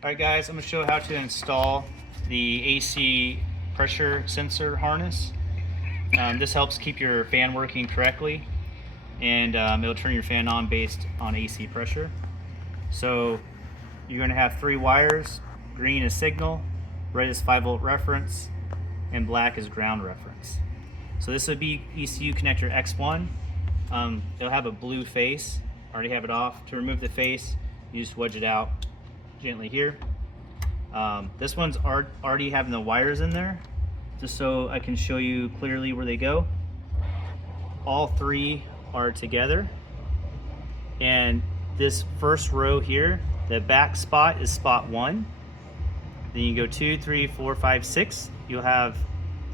Alright guys, I'm going to show how to install the AC pressure sensor harness. This helps keep your fan working correctly, and it'll turn your fan on based on AC pressure. So you're going to have 3 wires. Green is signal, red is 5-volt reference, and black is ground reference. So this would be ECU connector X1. It'll have a blue face. I already have it off. To remove the face, you just wedge it out gently here. This one's already having the wires in there, just so I can show you clearly where they go. All 3 are together, and this first row here, the back spot is spot 1. Then you go 2, 3, 4, 5, 6. You'll have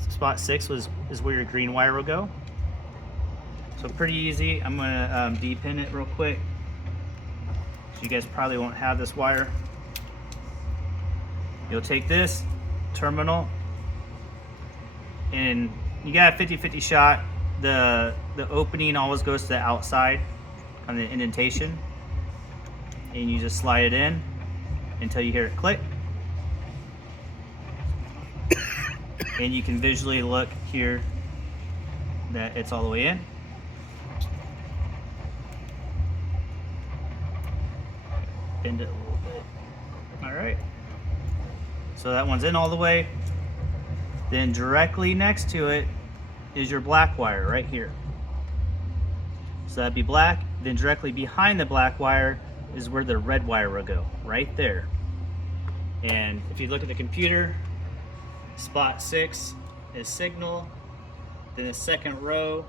spot 6 is where your green wire will go. So pretty easy. I'm gonna de-pin it real quick. So you guys probably won't have this wire. You'll take this terminal, and you got a 50-50 shot. The opening always goes to the outside on the indentation, and you just slide it in until you hear it click. And you can visually look here that it's all the way in. Bend it a little bit. All right. So that one's in all the way. Then directly next to it is your black wire right here. So that'd be black. Then directly behind the black wire is where the red wire will go, right there. And if you look at the computer, spot 6 is signal. Then the second row,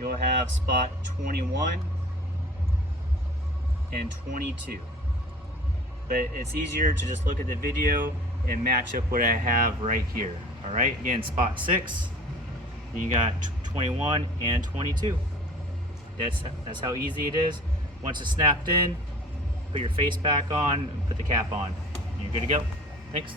you'll have spot 21 and 22. But it's easier to just look at the video and match up what I have right here. All right, again, spot 6, and you got 21 and 22. That's how easy it is. Once it's snapped in, put your face back on and put the cap on. You're good to go. Thanks.